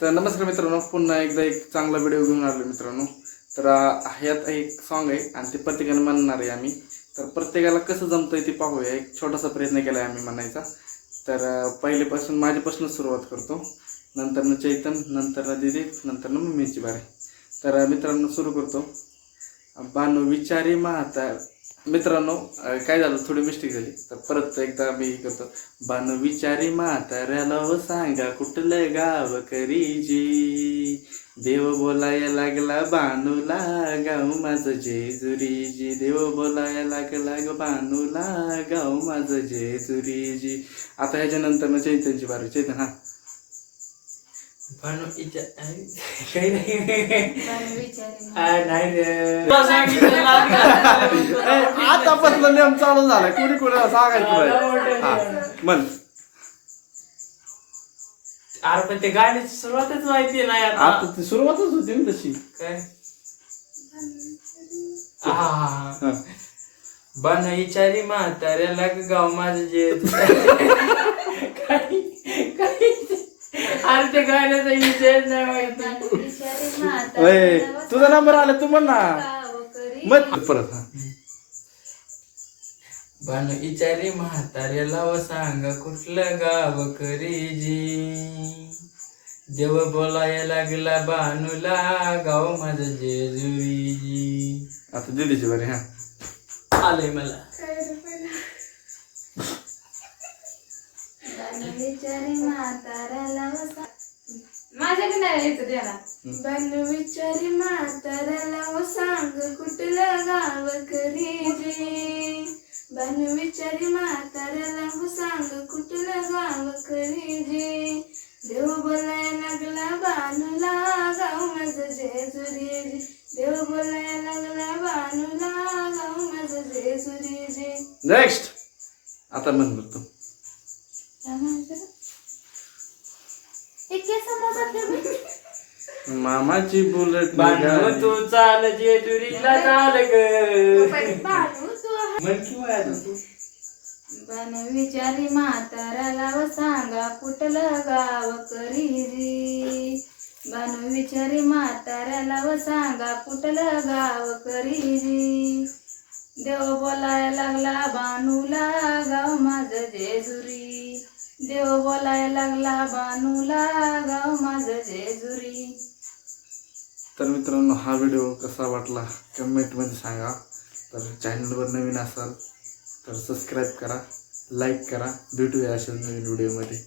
तर नमस्कार मित्रांनो, पुन्हा एकदा एक चांगला व्हिडिओ घेऊन आलो मित्रांनो. तर ह्यात एक सॉन्ग आहे आणि ते प्रत्येकाने म्हणणार आहे आम्ही. तर प्रत्येकाला कसं जमतंय ते पाहूया. एक छोटासा प्रयत्न केला आहे आम्ही म्हणायचा. तर पहिलेपासून माझ्यापासूनच सुरुवात करतो, नंतर चैतन, नंतर दिदी, नंतर मम्मीची बारी. तर मित्रांनो सुरू करतो. बानू विचारी म्हातार. मित्रांनो काय झालं, थोडी मिस्टेक झाली, तर परत एकदा मी करतो. बानू विचारी म्हाताऱ्याला हो सांगा कुठलं गाव करीजी, देव बोलाया लागला बानूला गाव माझं जेजुरीजी, देव बोलाया लागला ग बानूला गाव माझं जेजुरीजी. आता ह्याच्यानंतर चैतनची बारी. चैतन हा. काही नाही आतापासून नियम चालू झालाय, कुणी कुणाला सांगायचं म्हण. अरे पण ते गाण्याची सुरुवातच माहिती नाही आता ती सुरुवातच होती ना तशी. काय बन विचारी म्हाताऱ्याला गाव माझं जे अरे ते गाण्याचा विषय नाही माहिती. तुझा नंबर आला तू म्हण ना मग परत. हा. बन विचारी म्हाताऱ्याला व सांगा कुठलं गाव करीजी, देव बोलाया लागला बानूला गाव माझं जेजुरीजी. आता दिदीची बारी. हा आलंय मला. माझ्याकडे नाही यायचं त्याला. बन विचारी म्हाताऱ्याला व सांग कुठलं गाव करीजी, बन विचारी म्हाताऱ्याला व सांग कुठलं गाव करीजी, देव बोलाया लागला बानूला गाव माझं जेजुरीजी, देव बोलाया लागला बानूला गाव माझं जेजुरीजी. नेक्स्ट. आता म्हण तू. मामाची बुलेट बानू तू चाल जेजुरीला चाल ग. म्हण की तू. बन विचारी म्हाताऱ्याला व सांगा कुठलं गाव करीजी, बन विचारी म्हाताऱ्याला व सांगा कुठलं गाव करीजी, देव बोलाया लागला बानूला गाव माझं जेजुरी, देव बोलाया लागला बानूला गाव माझं जेजुरी. तर मित्रांनो, हा व्हिडिओ कसा वाटला कमेंटमध्ये सांगा. तर चॅनलवर नवीन असाल तर सबस्क्राईब करा, लाईक करा. भेटूया अशाच नवीन व्हिडिओमध्ये.